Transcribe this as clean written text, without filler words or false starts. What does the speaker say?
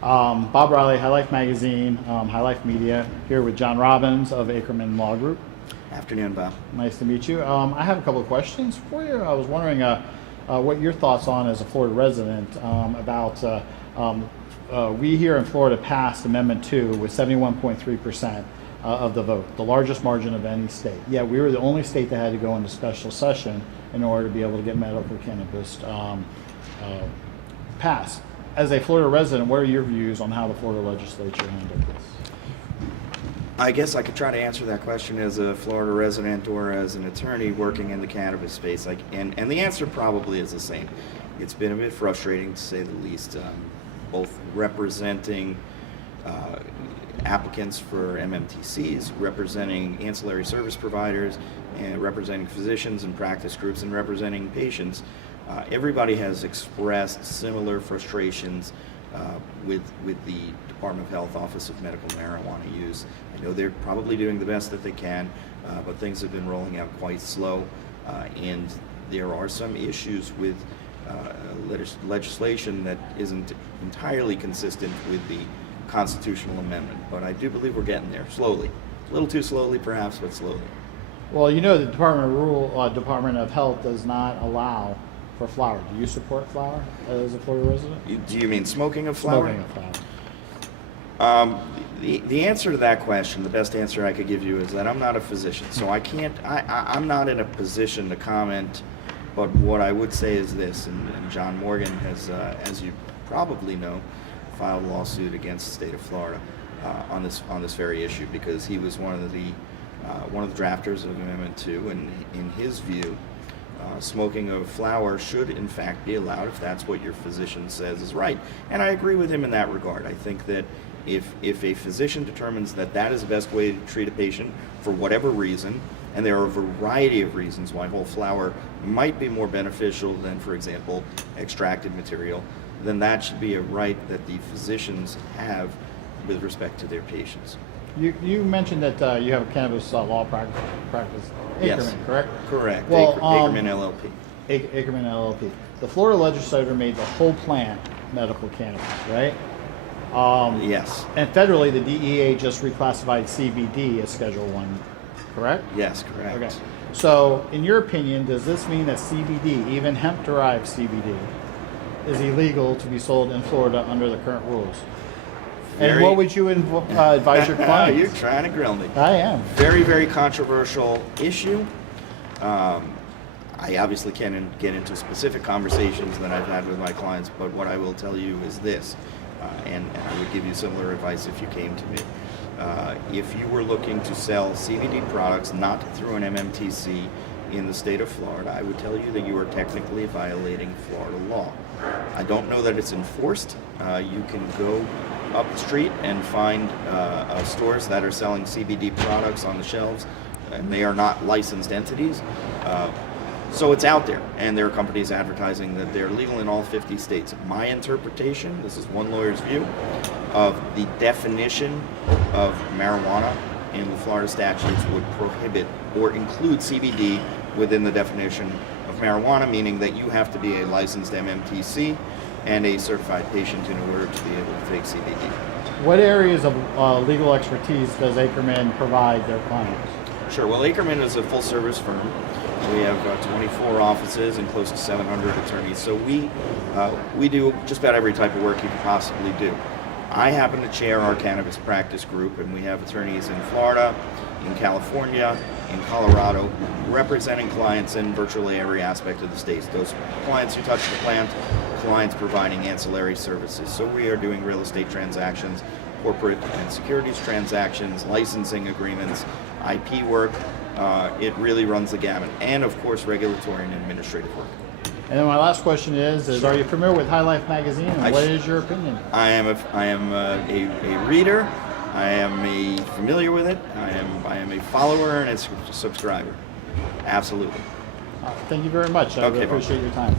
Bob Riley, HIGHLIFE Magazine, HIGHLIFE Media, here with John Robbins of Akerman Law Group. Afternoon, Bob. Nice to meet you. I have a couple of questions for you. I was wondering what your thoughts on as a Florida resident about we here in Florida passed Amendment 2 with 71.3% of the vote, the largest margin of any state. Yeah, we were the only state that had to go into special session in order to be able to get medical cannabis passed. As a Florida resident, what are your views on how the Florida legislature handled this? I guess I could try to answer that question as a Florida resident or as an attorney working in the cannabis space. And the answer probably is the same. It's been a bit frustrating, to say the least, both representing applicants for MMTCs, representing ancillary service providers, and representing physicians and practice groups, and representing patients. Everybody has expressed similar frustrations with the Department of Health Office of Medical Marijuana Use. I know they're probably doing the best that they can, but things have been rolling out quite slow, and there are some issues with legislation that isn't entirely consistent with the constitutional amendment. But I do believe we're getting there, slowly. A little too slowly perhaps, but slowly. Well, you know the Department of Health does not allow for flower. Do you support flower as a Florida resident? Do you mean smoking of flower? Smoking of flower. The answer to that question, the best answer I could give you is that I'm not a physician, so I'm not in a position to comment, but what I would say is this, and John Morgan has, as you probably know, filed a lawsuit against the state of Florida on this very issue, because he was one of the drafters of Amendment 2, and in his view, smoking of flower should in fact be allowed if that's what your physician says is right. And I agree with him in that regard. I think that if a physician determines that that is the best way to treat a patient for whatever reason, and there are a variety of reasons why whole flower might be more beneficial than, for example, extracted material, then that should be a right that the physicians have with respect to their patients. You mentioned that you have a cannabis law practice, Akerman, yes. Correct? Correct. Well, Akerman LLP. Akerman LLP. The Florida legislature made the whole plant medical cannabis, right? Yes. And federally, the DEA just reclassified CBD as Schedule 1, correct? Yes, correct. Okay. So, in your opinion, does this mean that CBD, even hemp-derived CBD, is illegal to be sold in Florida under the current rules? And what would you advise your clients? You're trying to grill me. I am. Very, very controversial issue. I obviously can't get into specific conversations that I've had with my clients, but what I will tell you is this, and I would give you similar advice if you came to me. If you were looking to sell CBD products not through an MMTC in the state of Florida, I would tell you that you are technically violating Florida law. I don't know that it's enforced. You can go up the street and find stores that are selling CBD products on the shelves, and they are not licensed entities. So it's out there, and there are companies advertising that they're legal in all 50 states. My interpretation, this is one lawyer's view, of the definition of marijuana in the Florida statutes would prohibit or include CBD within the definition of marijuana, meaning that you have to be a licensed MMTC and a certified patient in order to be able to take CBD. What areas of legal expertise does Akerman provide their clients? Sure. Well, Akerman is a full-service firm. We have 24 offices and close to 700 attorneys. So we do just about every type of work you could possibly do. I happen to chair our cannabis practice group, and we have attorneys in Florida, in California, in Colorado, representing clients in virtually every aspect of the state. Those clients who touch the plant, clients providing ancillary services. So we are doing real estate transactions, corporate and securities transactions, licensing agreements, IP work. It really runs the gamut. And of course, regulatory and administrative work. And then my last question is are you familiar with HIGHLIFE Magazine, and what is your opinion? I am a reader. I am familiar with it. I am a follower and a subscriber. Absolutely. Thank you very much. I really appreciate your time.